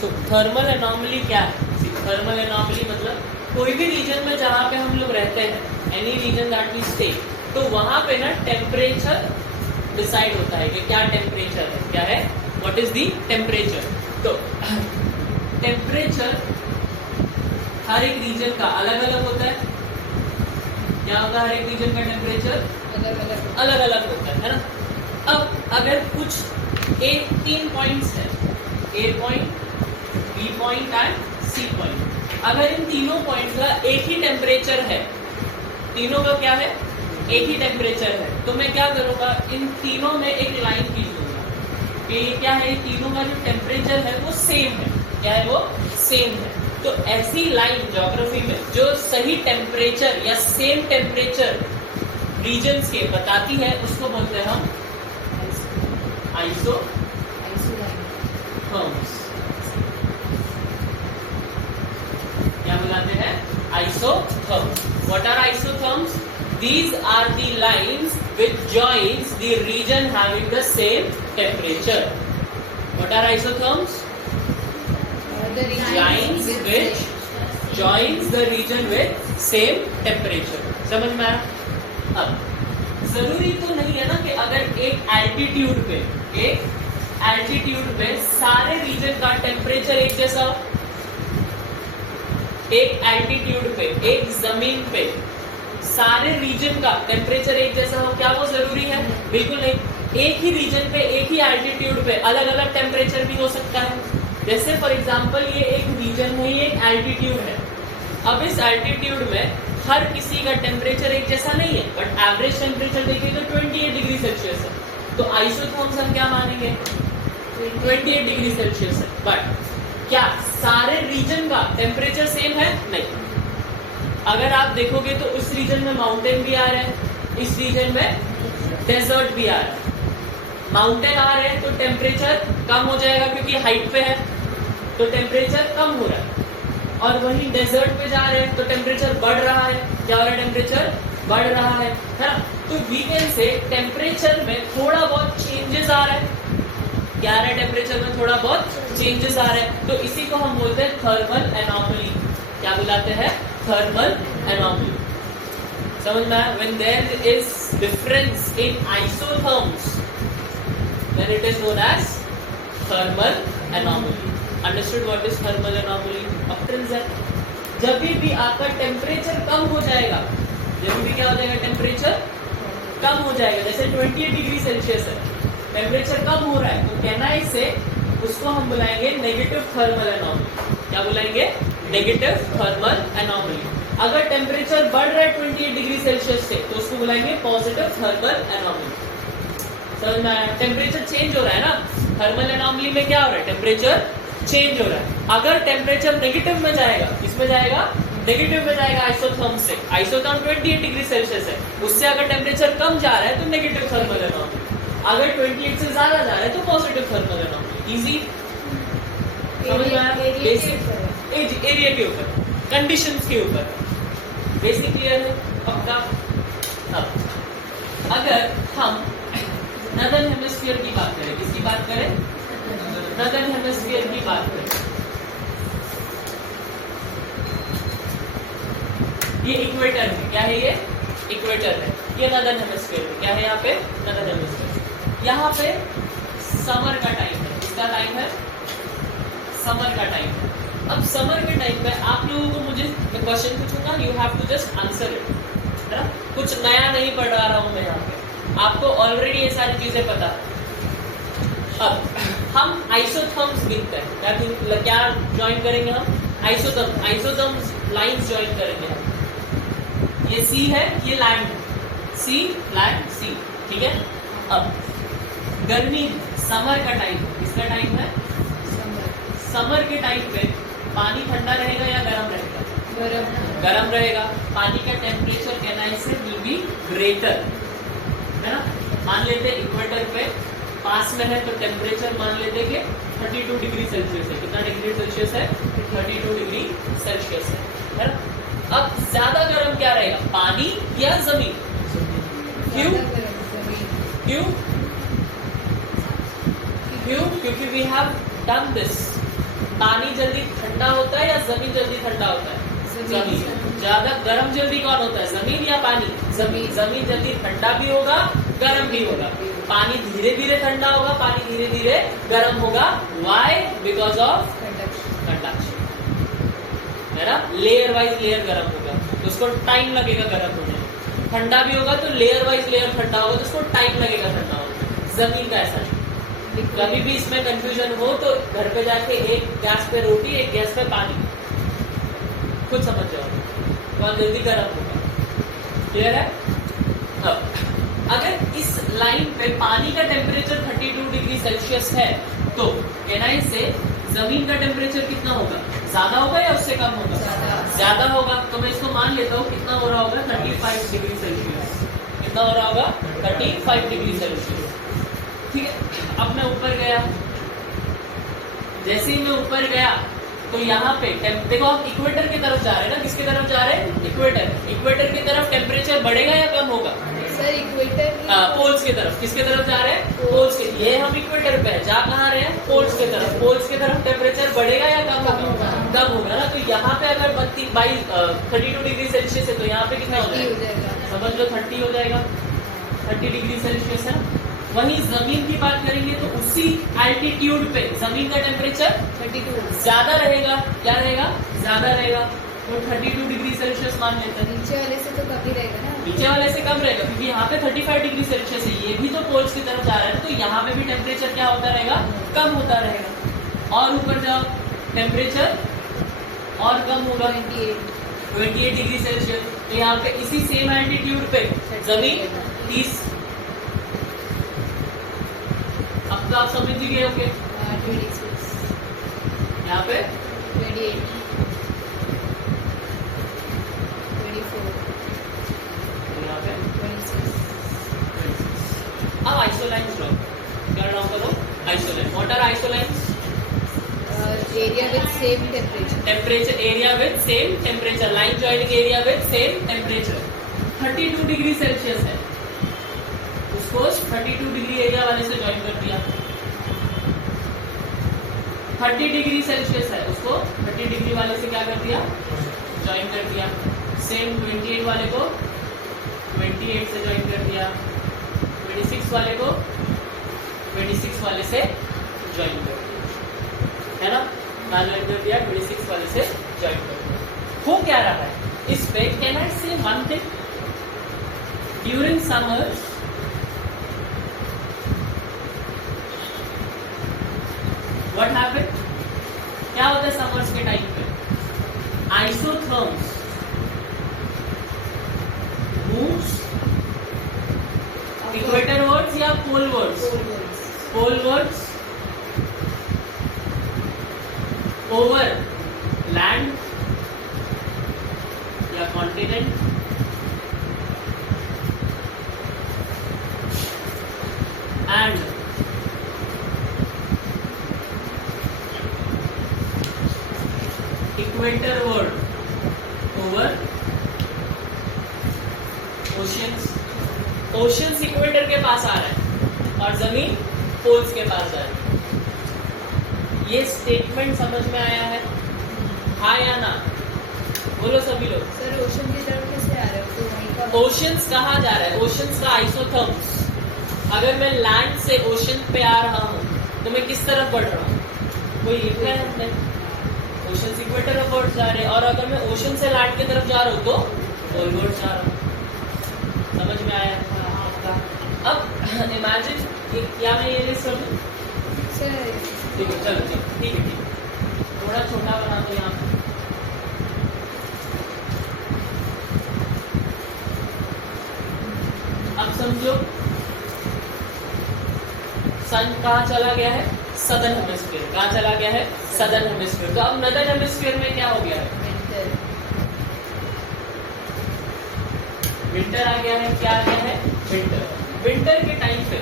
तो thermal anomaly क्या है? थर्मल एनॉमली मतलब कोई भी रीजन में जहाँ पे हम लोग रहते हैं, any reason that we stay, तो वहाँ पे ना टेम्परेचर डिसाइड होता है कि क्या टेम्परेचर है, क्या है, व्हाट इज दी टेम्परेचर। तो टेम्परेचर हर एक रीजन का अलग अलग होता है। क्या होता है? हर एक रीजन का टेम्परेचर अलग अलग होता है ना। अब अगर कुछ एक 3 पॉइंट्स है, a point, b point and c point, अगर इन तीनों पॉइंट्स का एक ही टेम्परेचर है, तीनों का क्या है, एक ही टेम्परेचर है, तो मैं क्या करूंगा, इन तीनों में एक लाइन खींच दूंगा कि ये क्या है, तीनों का जो टेम्परेचर है वो सेम है। क्या है वो? सेम है। तो ऐसी लाइन ज्योग्राफी में जो सही टेम्परेचर या सेम टेम्परेचर रीजन्स के बताती है, उसको बोलते हैं हम आइसोथर्म्स। क्या बुलाते हैं? Isotherms. What are isotherms? These are the lines which joins the region having the same temperature. What are isotherms? The Lines which joins the region with same temperature. समझ में आया? अब जरूरी तो नहीं है ना कि अगर एक एल्टीट्यूड पे सारे रीजन का टेम्परेचर एक जैसा हो। एक एल्टीट्यूड पे, एक जमीन पे सारे रीजन का टेम्परेचर एक जैसा हो, क्या वो जरूरी है? बिल्कुल नहीं। एक ही रीजन पे, एक ही एल्टीट्यूड पे अलग अलग टेम्परेचर भी हो सकता है। जैसे फॉर एग्जांपल ये एक रीजन है, ये एक एल्टीट्यूड है। अब इस एल्टीट्यूड में हर किसी का टेम्परेचर एक जैसा नहीं है, बट एवरेज टेम्परेचर देखिए तो 28 डिग्री सेल्सियस है। तो आइसोथर्म्स हम क्या मानेंगे? 28 डिग्री सेल्सियस है। बट क्या सारे रीजन का टेम्परेचर सेम है? नहीं। अगर आप देखोगे तो उस रीजन में माउंटेन भी आ रहे हैं, इस रीजन में डेजर्ट भी आ रहा है। माउंटेन आ रहे हैं तो टेम्परेचर कम हो जाएगा क्योंकि हाइट पे है, तो टेम्परेचर कम हो रहा है। और वहीं डेजर्ट पे जा रहे हैं तो टेम्परेचर बढ़ रहा है। क्या हो रहा है? टेम्परेचर बढ़ रहा है ना। तो वी कैन से टेम्परेचर में थोड़ा बहुत चेंजेस आ रहा है। क्या आ रहा है? टेम्परेचर में थोड़ा बहुत चेंजेस आ रहे हैं, तो इसी को हम बोलते हैं थर्मल एनॉमली। क्या बुलाते हैं? Thermal anomaly. समझ में आया? When there is difference in isotherms, then it is known as thermal anomaly. Understood what is thermal anomaly? जब भी आपका टेम्परेचर कम हो जाएगा, जब भी क्या हो जाएगा? टेम्परेचर कम हो जाएगा। जैसे 28 डिग्री सेल्सियस है, टेम्परेचर कम हो रहा है, तो कहना है इसे, उसको हम बुलाएंगे नेगेटिव थर्मल एनॉमली। क्या बुलाएंगे? Negative thermal anomaly. अगर टेम्परेचर बढ़ रहा है 28 डिग्री सेल्सियस से, तो उसको बुलाएंगे पॉजिटिव थर्मल एनॉमली। समझ में आया? टेम्परेचर चेंज हो रहा है ना। थर्मल एनॉमली में क्या हो रहा है? टेम्परेचर चेंज हो रहा है। अगर टेम्परेचर नेगेटिव में जाएगा, किसमें जाएगा? नेगेटिव में जाएगा आइसोथर्म से। आइसोथर्म 28 डिग्री सेल्सियस है, उससे अगर टेम्परेचर कम जा रहा है तो नेगेटिव थर्मल एनॉमली। अगर 28 से ज्यादा जा रहा है तो पॉजिटिव थर्मल एनॉमली। इजी समझ में आया? बेसिक एरिया के ऊपर, कंडीशंस के ऊपर, बेसिक क्लियर है? पक्का? अब अगर हम नदर्न हेमिस्फीयर की बात करें, किसकी बात करें? नदर्न हेमिस्फीयर की बात करें। ये इक्वेटर है। क्या है ये? इक्वेटर है। ये नदर्न हेमिस्फीयर है। क्या है यहाँ पे? Northern hemisphere. यहाँ पे समर का टाइम है। किसका टाइम है? समर का टाइम है। अब समर के टाइम पे आप लोगों को मुझे क्वेश्चन पूछूंगा, you have to just answer it, है ना? कुछ नया नहीं पढ़ा रहा हूं मैं यहाँ पे, आपको ऑलरेडी ये सारी चीजें पता। अब हम आइसोथर्म्स गिनते हैं। क्या ज्वाइन करेंगे हम? आइसोथर्म्स लाइंस ज्वाइन करेंगे हम। ये सी है, ये लैंड है, सी लैंड सी, ठीक है। अब गर्मी, समर का टाइम, किसका टाइम है? समर के टाइम पे पानी ठंडा रहेगा या गर्म रहेगा? गर्म रहेगा। पानी का टेम्परेचर कहना है इसे विल बी ग्रेटर, है ना। मान लेते इक्वेटर पे पास में है तो टेम्परेचर मान लेते कि 32 डिग्री सेल्सियस है। कितना डिग्री सेल्सियस है? 32 डिग्री सेल्सियस है ना। अब ज्यादा गर्म क्या रहेगा? पानी या जमीन? क्यों? क्यों? क्योंकि वी हैव डन दिस, पानी जल्दी ठंडा होता है या जमीन जल्दी ठंडा होता है? जमीन। ज्यादा गर्म जल्दी कौन होता है, जमीन या पानी? जमीन। जमीन जल्दी ठंडा भी होगा, गर्म भी होगा। पानी धीरे धीरे ठंडा होगा, पानी धीरे धीरे गर्म होगा। वाई? बिकॉज ऑफ कंडक्शन, है ना। लेयर वाइज लेयर गर्म होगा तो उसको टाइम लगेगा गर्म होने में। ठंडा भी होगा तो लेयर वाइज लेयर ठंडा होगा तो उसको टाइम लगेगा ठंडा होने में। जमीन का ऐसा नहीं। कभी भी इसमें कंफ्यूजन हो तो घर पे जाके एक गैस पे रोटी, एक गैस पे पानी, खुद समझ जाओ, बहुत जल्दी गर्म होगा। क्लियर है? अब अगर इस लाइन पे पानी का टेम्परेचर 32 डिग्री सेल्सियस है तो कहना से जमीन का टेम्परेचर कितना होगा? ज्यादा होगा या उससे कम होगा? ज्यादा होगा। तो मैं इसको मान लेता हूँ कितना हो रहा होगा, 35 डिग्री सेल्सियस। कितना हो रहा होगा? 35 डिग्री सेल्सियस। ठीक है। अब मैं ऊपर गया, जैसे ही मैं ऊपर गया तो यहाँ पे देखो आप इक्वेटर की तरफ जा रहे हैं ना। किसकी तरफ जा रहे हैं? इक्वेटर। इक्वेटर की तरफ टेम्परेचर बढ़ेगा या कम होगा? सर इक्वेटर पोल्स की तरफ। किसके तरफ जा रहे हैं? पोल्स के। ये हम इक्वेटर पे है, जा कहाँ रहे हैं? पोल्स की तरफ। पोल्स की तरफ टेम्परेचर बढ़ेगा या कम होगा? कम होगा ना। तो यहाँ पे अगर 32 डिग्री सेल्सियस है तो यहाँ पे कितना हो जाएगा? समझ लो 30 हो जाएगा। 30 डिग्री सेल्सियस है। वहीं जमीन की बात करेंगे तो उसी एल्टीट्यूड पे जमीन का टेम्परेचर 32 ज्यादा रहेगा। क्या रहेगा? ज्यादा रहेगा। तो 32 डिग्री सेल्सियस मान लेते हैं। नीचे वाले से तो कम ही रहेगा ना। नीचे वाले से कम रहेगा क्योंकि यहाँ पे 35 डिग्री सेल्सियस है, ये भी तो पोल्स की तरफ जा रहा है, तो यहाँ पे भी टेम्परेचर क्या होता रहेगा? कम होता रहेगा। और ऊपर जाओ, टेम्परेचर और कम होगा, 28 डिग्री सेल्सियस। तो यहाँ पे इसी सेम एल्टीट्यूड पे जमीन 30। अब तो आप समझ ही गए होंगे। 26 यहाँ पे 28 24 यहाँ पे 26 अब आइसोलाइन्स लो। क्या ड्रॉ करो? Isoline. What are isolines? Area with same temperature. Temperature area with same temperature. Line joining area with same temperature. 32 degree Celsius है, उसको 32 डिग्री एरिया वाले से ज्वाइन कर दिया। 30 डिग्री सेल्सियस है, उसको 30 डिग्री वाले से क्या कर दिया? ज्वाइन कर दिया। सेम 28 वाले को 28 से ज्वाइन कर दिया। 26 वाले को 26 वाले से ज्वाइन कर दिया, है ना। ज्वाइन कर दिया, 26 वाले से ज्वाइन कर दिया। हो क्या रहा है इस पे? कैन आई से one thing? During summers what happen? क्या होता है समर्स के टाइम पे? आइसोथर्म्स मूव्स इक्वेटर वर्ड्स या पोल वर्ड्स? पोल वर्ड्स ओवर लैंड या continent and equator word over oceans. Oceans equator के पास आ रहा है और जमीन पोल्स के पास जा रही है। ये स्टेटमेंट समझ में आया है? हाँ या ना? बोलो सभी लोग। सर ओशन की तरफ कैसे आ रहे हो? तो वहीं का ओशियंस कहाँ जा रहा है? ओशियंस का आइसोथर्म्स। अगर मैं लैंड से ओशन पे आ रहा हूँ तो मैं किस तरफ बढ़ रहा हूँ? कोई लिखा है हमने? ओशन इक्वेटर अपवर्ड्स जा रहे हैं। और अगर मैं ओशन से लैंड की तरफ जा रहा हूँ तो पोलवर्ड्स जा रहा हूँ। समझ में आया? अब इमेजिन क्या मैं ये लिस्ट कर दूँ? सर ठीक है, चलो चलो, ठीक है ठीक है। थोड़ा छोटा बना दो यहाँ पे। अब समझो सन कहाँ चला गया है? Southern hemisphere. कहाँ चला गया है? Southern hemisphere. तो अब नदर्न हेमिस्फीयर में क्या हो गया है? विंटर विंटर आ गया है। क्या आ गया है? विंटर। विंटर के टाइम पे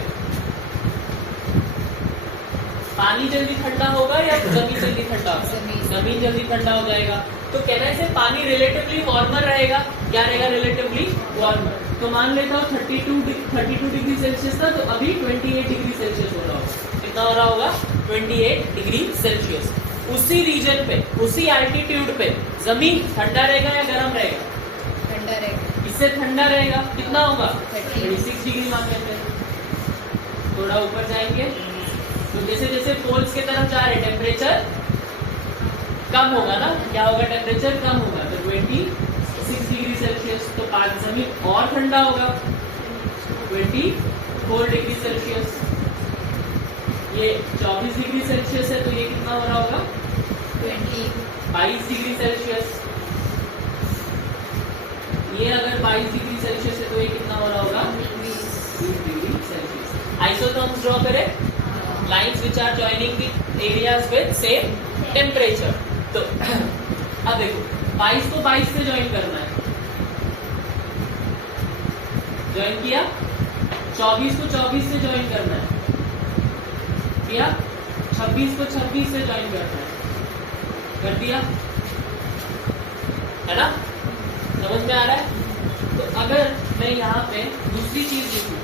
पानी जल्दी ठंडा होगा या जमीन जल्दी ठंडा होगा? जमीन जल्दी ठंडा हो जाएगा। तो कहना है पानी रिलेटिवली वार्मर रहेगा। क्या रहेगा? Relatively warmer. तो मान लेता हूँ 32 डिग्री सेल्सियस था, तो अभी 28 डिग्री सेल्सियस हो रहा होगा। कितना हो रहा होगा? 28 डिग्री सेल्सियस। उसी रीजन पे, उसी एल्टीट्यूड पे जमीन ठंडा रहेगा या गर्म रहेगा? ठंडा रहेगा। इससे ठंडा रहेगा, कितना होगा? 36 डिग्री मान लेते हैं। थोड़ा ऊपर जाएंगे तो जैसे जैसे पोल्स की तरफ जा रहे टेम्परेचर कम होगा ना, क्या होगा? टेम्परेचर कम होगा, तो 26 डिग्री सेल्सियस। तो पास जमीन और ठंडा होगा, 24 डिग्री सेल्सियस। ये 24 डिग्री सेल्सियस है, तो ये कितना हो रहा होगा? 22 डिग्री सेल्सियस। ये अगर 22 डिग्री सेल्सियस है तो ये कितना हो रहा होगा? 20 डिग्री सेल्सियस। आइसोथर्म्स ड्रॉ करें, lines which are joining the areas with same temperature. तो अब देखो 22 को 22 से ज्वाइन करना है, ज्वाइन किया। 24 को 24 से ज्वाइन करना है, किया। 26 को 26 से ज्वाइन करना है, कर दिया, है ना? समझ में आ रहा है? तो अगर मैं यहाँ पे दूसरी चीज लिखूं,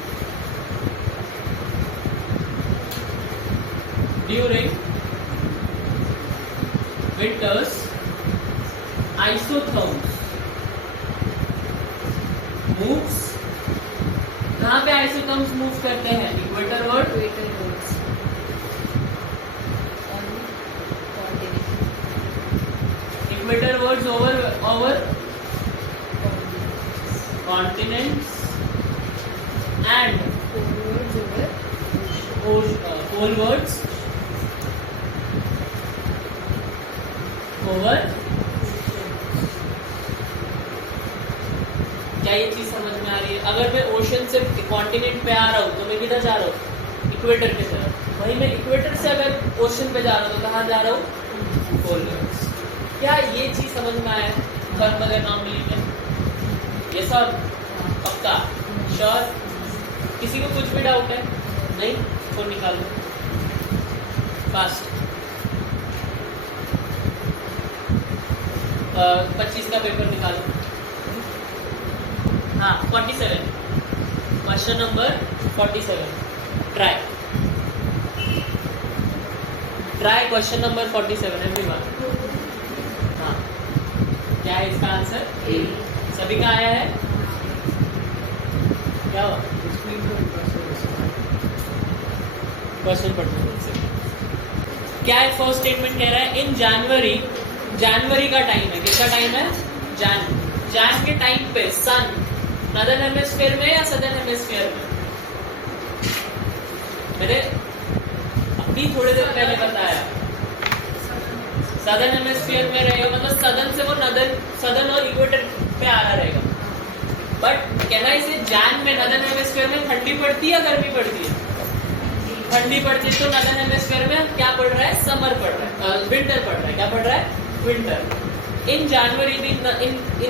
ड्यूरिंग विंटर्स आइसोथर्म्स मूव्स, कहाँ पे आइसोथर्म्स मूव करते हैं? Equator word, Equator words on continent. Equator words over continents and Words over pole words over। क्या ये चीज समझ में आ रही है? अगर मैं ओशन से कॉन्टिनेंट पे आ रहा हूँ तो मैं किधर जा रहा हूँ? इक्वेटर की तरफ। वहीं मैं इक्वेटर से अगर ओशन पे जा रहा हूँ तो कहाँ जा रहा हूँ? पोल वर्ड्स। क्या ये चीज समझ में आया? थर्मल एनॉमली में ये सब पक्का श्योर? किसी को कुछ भी डाउट है? नहीं तो निकाल लो फास्ट। 25 का पेपर निकालो। हाँ 47, question number 47। Try question number 47 everyone. हाँ क्या है इसका आंसर? सभी का आया है? क्या हुआ? क्वेश्चन पढ़ते क्या है? फर्स्ट स्टेटमेंट कह रहा है इन जनवरी का टाइम है। किसका टाइम है? जान के टाइम पे सन नदर्न हेमिस्फीयर में या सदर्न हेमिस्फीयर में? मैंने अभी थोड़ी देर पहले बताया सदर्न हेमिस्फीयर में रहेगा, मतलब सदर्न से वो सदर्न और इक्वेटर पे आ रहा रहेगा। बट कहना इसे जान में नदर्न हेमिस्फीयर में ठंडी पड़ती है या गर्मी पड़ती है? ठंडी पड़ती है, तो नदर्न हेमिस्फीयर में क्या पड़ रहा है? समर पड़ रहा है, विंटर पड़ रहा है। क्या पड़ रहा है? Winter. In January, in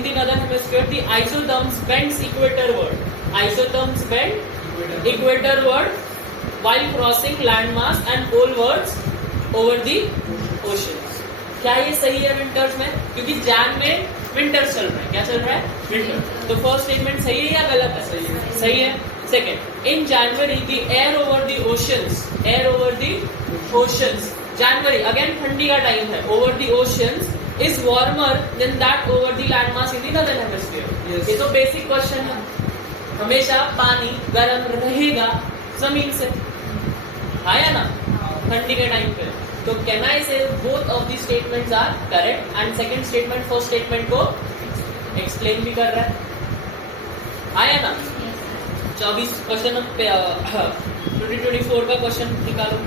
the northern hemisphere, the isotherms bends equatorward. Isotherms bend equatorward while crossing landmass and polewards over the oceans. क्या ये सही है विंटर्स में? क्योंकि जान में विंटर्स चल रहा है। क्या चल रहा है? विंटर। तो फर्स्ट स्टेटमेंट सही है या गलत है? सही है। सही है। Second, in January the air over the oceans, January again ठंडी का टाइम है, over the oceans is warmer than that over the landmass in the northern hemisphere. Yes. ये तो बेसिक क्वेश्चन है। हमेशा पानी गर्म रहेगा जमीन से, आया ना ठंडी के टाइम पे। तो can I say both of the statements are correct and second statement first statement को एक्सप्लेन भी कर रहा है, आया ना। 24 क्वेश्चन 2024 का क्वेश्चन निकालो,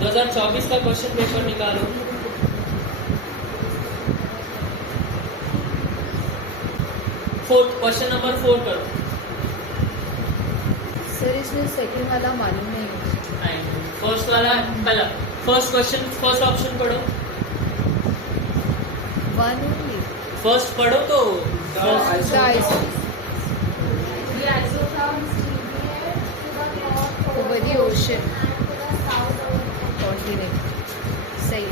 2024 का क्वेश्चन पेपर निकालो। क्वेश्चन नंबर 4 करो। सर इसमें सेकंड वाला मालूम नहीं है। फर्स्ट वाला पहला, फर्स्ट क्वेश्चन फर्स्ट ऑप्शन पढ़ो। One only. फर्स्ट पढ़ो तो over the ocean continent. सही है।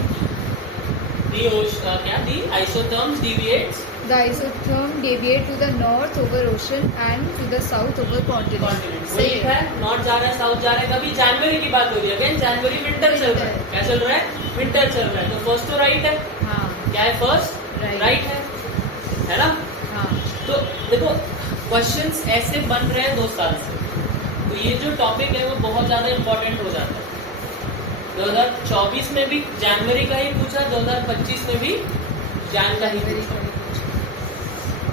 क्या दी isotherms deviates The isotherm deviate to the north over ocean and to the south over continent. Continent वही लिखा है, नॉर्थ जा रहा है साउथ जा रहा है। कभी जनवरी की बात हो रही है, अगेन जनवरी विंटर चल रहा है। क्या चल रहा है? विंटर चल रहा है। तो फर्स्ट तो राइट है। हाँ क्या है? फर्स्ट राइट है ना? हाँ तो देखो क्वेश्चंस ऐसे बन रहे हैं 2 साल से, तो ये जो टॉपिक है वो बहुत ज्यादा इंपॉर्टेंट हो जाता है। 2024 में भी जनवरी का ही पूछा, 2025 में भी जैन का ही पूछा।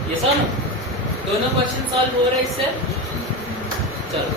ये सब दोनों क्वेश्चन सॉल्व हो रहे हैं इससे। चलो